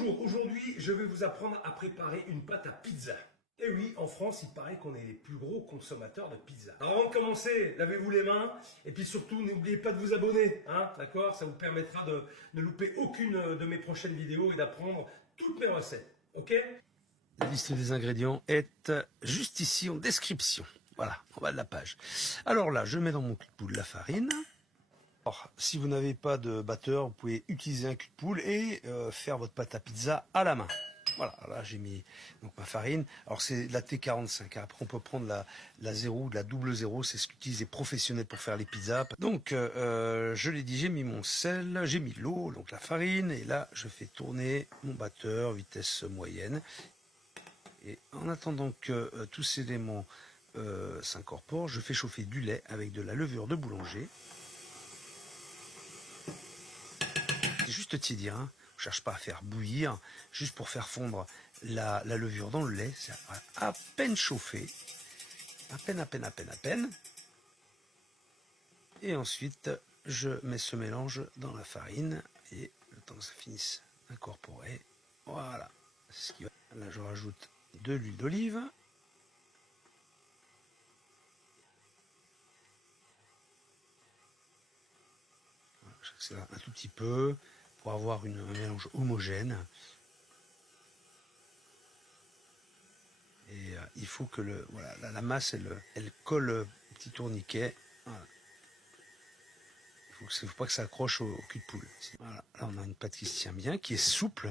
Bonjour, aujourd'hui je vais vous apprendre à préparer une pâte à pizza. Et oui, en France, il paraît qu'on est les plus gros consommateurs de pizza. Alors avant de commencer, lavez-vous les mains et puis surtout n'oubliez pas de vous abonner, hein, d'accord? Ça vous permettra de ne louper aucune de mes prochaines vidéos et d'apprendre toutes mes recettes, ok? La liste des ingrédients est juste ici en description. Voilà, en bas de la page. Alors là, je mets dans mon cul de poule la farine. Alors, si vous n'avez pas de batteur, vous pouvez utiliser un cul de poule et faire votre pâte à pizza à la main. Voilà, là j'ai mis donc ma farine. Alors c'est la T45. Après on peut prendre la 0 ou la double 0, c'est ce qu'utilisent les professionnels pour faire les pizzas. Donc je l'ai dit, j'ai mis mon sel, j'ai mis l'eau, donc la farine, et là je fais tourner mon batteur vitesse moyenne. Et en attendant que tous ces éléments s'incorporent, je fais chauffer du lait avec de la levure de boulanger. C'est juste tiédir, hein. On ne cherche pas à faire bouillir, juste pour faire fondre la levure dans le lait. C'est à peine chauffé, à peine. Et ensuite, je mets ce mélange dans la farine et le temps que ça finisse d'incorporer, voilà. Ce qui va. Là, je rajoute de l'huile d'olive. J'accélère un tout petit peu pour avoir un mélange homogène. Et il faut que voilà, la masse elle colle au petit tourniquet. Voilà. Il ne faut pas que ça accroche au cul de poule. Voilà. Là on a une pâte qui se tient bien, qui est souple.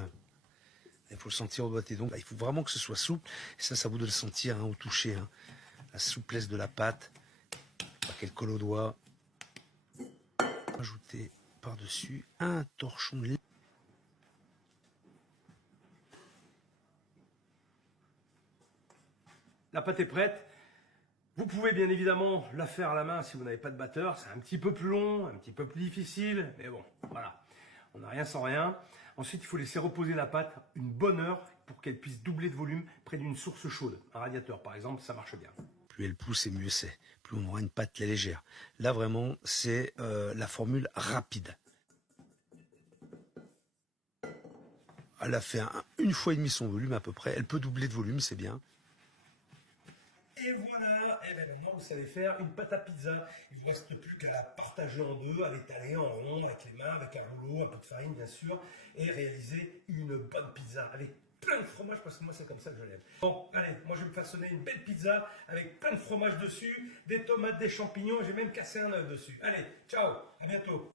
Il faut le sentir au boîtier. Donc là, il faut vraiment que ce soit souple. Et ça vous doit le sentir, hein, au toucher. Hein. La souplesse de la pâte. Pas qu'elle colle au doigt. Ajouter par-dessus un torchon de lait. La pâte est prête. Vous pouvez bien évidemment la faire à la main si vous n'avez pas de batteur. C'est un petit peu plus long, un petit peu plus difficile, mais bon, voilà. On n'a rien sans rien. Ensuite, il faut laisser reposer la pâte une bonne heure pour qu'elle puisse doubler de volume près d'une source chaude. Un radiateur, par exemple, ça marche bien. Plus elle pousse et mieux c'est. Plus on aura une pâte légère. Là, vraiment, c'est la formule rapide. Elle a fait une fois et demie son volume à peu près. Elle peut doubler de volume, c'est bien. Et voilà, et bien maintenant vous savez faire une pâte à pizza. Il ne vous reste plus qu'à la partager en deux, à l'étaler en rond, avec les mains, avec un rouleau, un peu de farine bien sûr, et réaliser une bonne pizza avec plein de fromage, parce que moi c'est comme ça que je l'aime. Bon, allez, moi je vais me façonner une belle pizza avec plein de fromage dessus, des tomates, des champignons, j'ai même cassé un œuf dessus. Allez, ciao, à bientôt.